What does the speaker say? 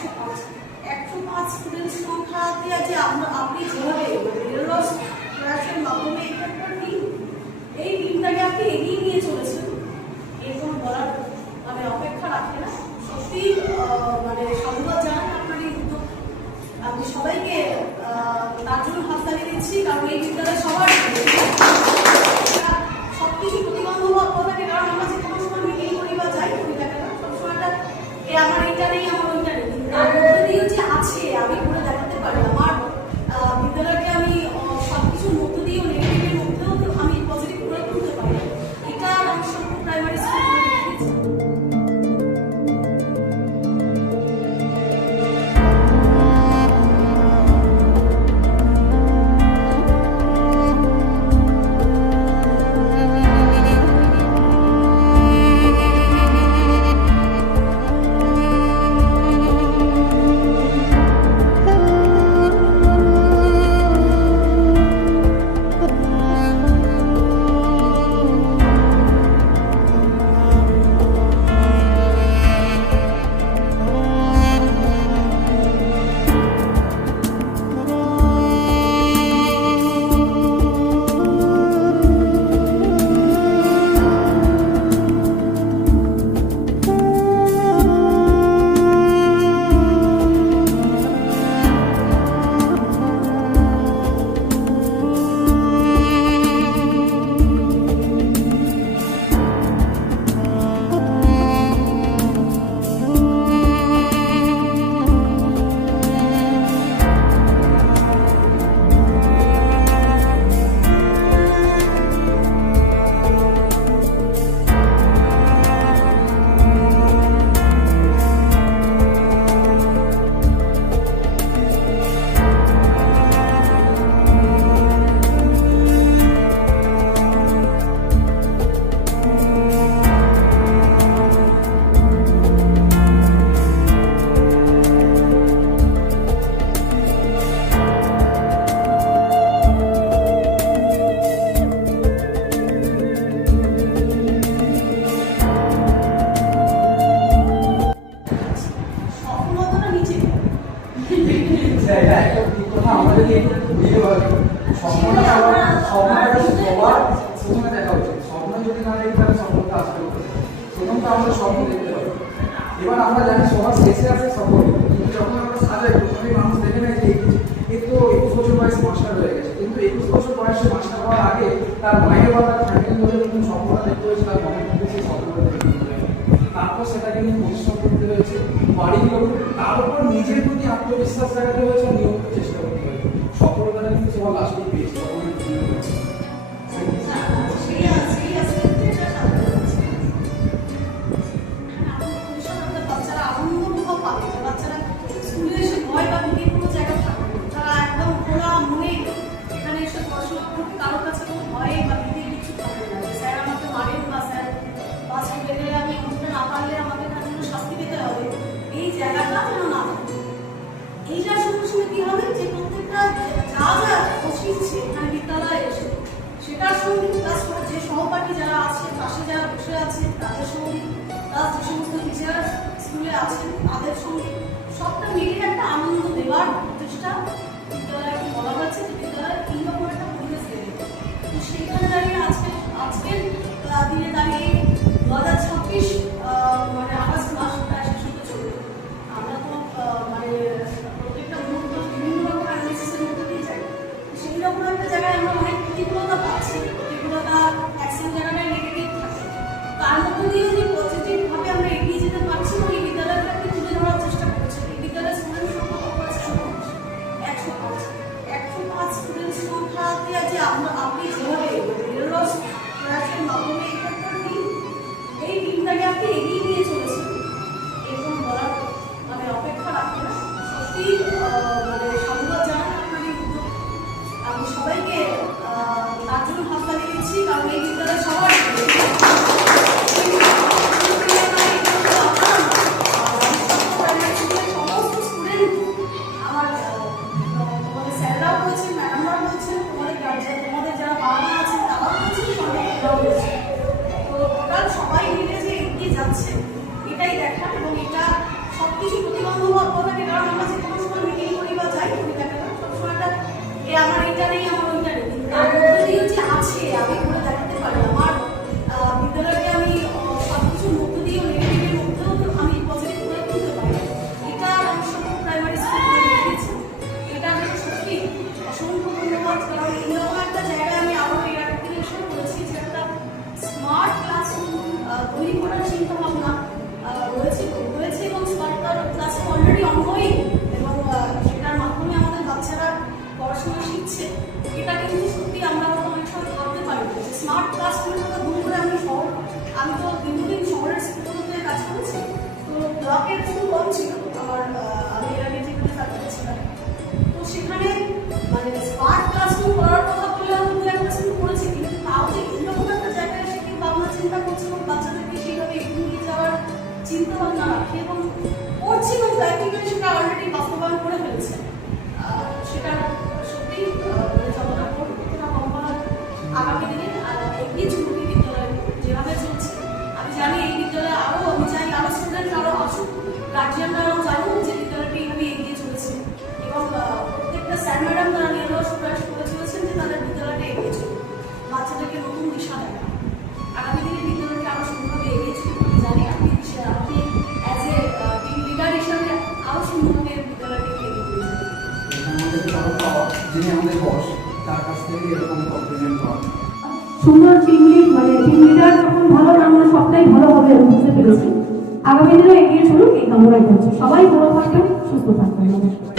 105 student সংখ্যা দিয়ে যে আপনি যেভাবে রেলওয়ে ক্লাসের মাধ্যমে একটা টিম, এই টিমটাকে আপনি এগিয়ে নিয়ে চলেছেন, এরকম বলার মানে অপেক্ষা রাখে না। সত্যি মানে সাধুবাদ জানাই আপনার এই উদ্যোগ। আমি সবাইকে তার জন্য হাততালি দিচ্ছি, কারণ এই বিদ্যালয়ে সবার সবকিছু প্রতিবন্ধক থাকে, কারণ আমরা যে কোনো সময় মিটিং করি বা যাই করি না কেন, সবসময়টা আমার এইটা নেই, আমার ওইটা নেই, তার মধ্যে দিয়েও যে আছে আমি করে দেখাতে পারি। আমার বিদ্যালয়কে আমি সবকিছুর মধ্য দিয়েও নেগেটিভের মধ্যেও আমি পজিটিভ করে তুলতে পারি। এটা রামশঙ্কর প্রাইমারি স্কুল এবার আমরা জানি সবার শেষে আছে সকলে, কিন্তু যখন আমরা সাজাই প্রথমে মানুষ দেখে নেয় যে এই তো 21 বছর বয়সে মাস্টার হয়ে গেছে, কিন্তু 21 বছর বয়সে মাস্টার হওয়ার আগে তার মায়ের বা তার ফ্যামিলির মধ্যে কোনো স্বপ্নটা দেখতে হয়েছে, তার মনের মধ্যে সেই স্বপ্নটা দেখতে হয়েছে, তারপর সেটাকে নিয়ে পরিশ্রম করতে হয়েছে, বাড়ির লোক, তার উপর নিজের প্রতি আত্মবিশ্বাস দেখাতে হয়েছে, নিয়মিত চেষ্টা করতে হয়েছে। সফলতাটা কিন্তু সবার লাস্টেই পেয়েছে। সেটার সঙ্গে প্লাস যে সহপাঠী যারা আছে, পাশে যারা বসে আছে তাদের সঙ্গে, প্লাস যে সমস্ত টিচার স্কুলে আছেন তাদের সঙ্গে সবটা মিলিয়ে একটা আনন্দ দেওয়ার চেষ্টা বিদ্যালয়কে বলা হয়েছে যে বিদ্যালয়ে এইরকম একটা পরিবেশ দেবে। তো সেইখানে দাঁড়িয়ে আজকের দিনে দাঁড়িয়ে 2026 মানে আগস্ট মাস প্রায় শেষ হতে চলবে। আমরা তো মানে প্রত্যেকটা মুহূর্ত বিভিন্ন রকম অ্যানালিসিসের মধ্যে দিয়ে যাই, সেই রকম একটা জায়গায় আমরা অনেক প্রতিকূলতা পাচ্ছি। প্রতিকূলতা ম্যাক্সিমাম জায়গাটায় নেগেটিভ থাকে, তার মধ্যে দিয়েও যে পজিটিভভাবে আমরা এগিয়ে যেতে পারছি এবং এই বিদ্যালয়টাকে তুলে ধরার চেষ্টা করছি। এই বিদ্যালয়ের স্টুডেন্ট সংখ্যা কত আছে? 105 স্টুডেন্ট সংখ্যা দিয়ে যে আপনি যেভাবে রেলওয়ে ক্লাসের মাধ্যমে একটা টিম, এই টিমটাকে আপনি এগিয়ে নিয়ে চলেছেন, এরকম বলার মানে অপেক্ষা রাখে না। সত্যি মানে সাধুবাদ জানাই আপনার এই উদ্যোগ। আমি সবাইকে তার জন্য হাততালি দিচ্ছি, কারণ এই বিদ্যালয়ে সবার সমস্ত স্টুডেন্ট, আমার তোমাদের স্যাররাও রয়েছেন, ম্যাডামরাও রয়েছেন, তোমাদের যারা বাবা আছেন তারাও রয়েছেন, সবাইরাও রয়েছে। তো টোটাল সবাই মিলে যে এগিয়ে যাচ্ছে এটাই দেখা, এবং এটা সবকিছু প্রতিবন্ধক কম ছিল আমার আমি এর আগে যেখানে চাকরি ছিলাম, তো সেখানে মানে স্মার্ট ক্লাসরুম করার কথা বলে আমি দু একটা স্কুল করেছি, কিন্তু তাও যে এইরকম একটা জায়গায় এসে কি ভাবনা চিন্তা করছে এবং বাচ্চাদেরকে সেইভাবে এগিয়ে নিয়ে যাওয়ার চিন্তা ভাবনা রাখে এবং করছি এবং প্র্যাকটিক্যালি সেটা অলরেডি বাস্তবায়ন করে ফেলছে, সেটা সত্যি যতটা ততটা কম করা আগামী দিনে এগিয়ে চলবে বিদ্যালয় যেভাবে চলছে। আমি জানি এই বিদ্যালয়ে আরও আমি চাই আরও স্টুডেন্ট আরও আসুক, গার্জিয়ানরা আরও জানুক যে বিদ্যালয়টি এইভাবে এগিয়ে চলেছে এবং প্রত্যেকটা স্যার ম্যাডাম তারা নির্দেশ প্রয়াস করে চলেছেন যে তাদের বিদ্যালয়টা এগিয়ে চলবে, বাচ্চাদেরকে নতুন দিশা দেয়। আগামী দিনে বিদ্যালয়টি আরও সুন্দরভাবে এগিয়ে চলবে। আমি জানি আপনি অ্যাজ এ টিম লিডার হিসাবে আরও সুন্দরভাবে বিদ্যালয়টিকে এগিয়ে নিয়ে যাবেন। আমাদের কারো পাওয়া যিনি আমাদের বস তার কাছ থেকে এরকম কমপ্লিমেন্ট পাওয়া। সুন্দর টিম লিড মানে টিম লিডার যখন ভালো আমরা সবটাই ভালো হবে আমি বুঝতে পেরেছি। আগামী দিনে এগিয়ে চলুক এই কামনাই করছি। সবাই ভালো থাকবেন, সুস্থ থাকবেন। নমস্কার।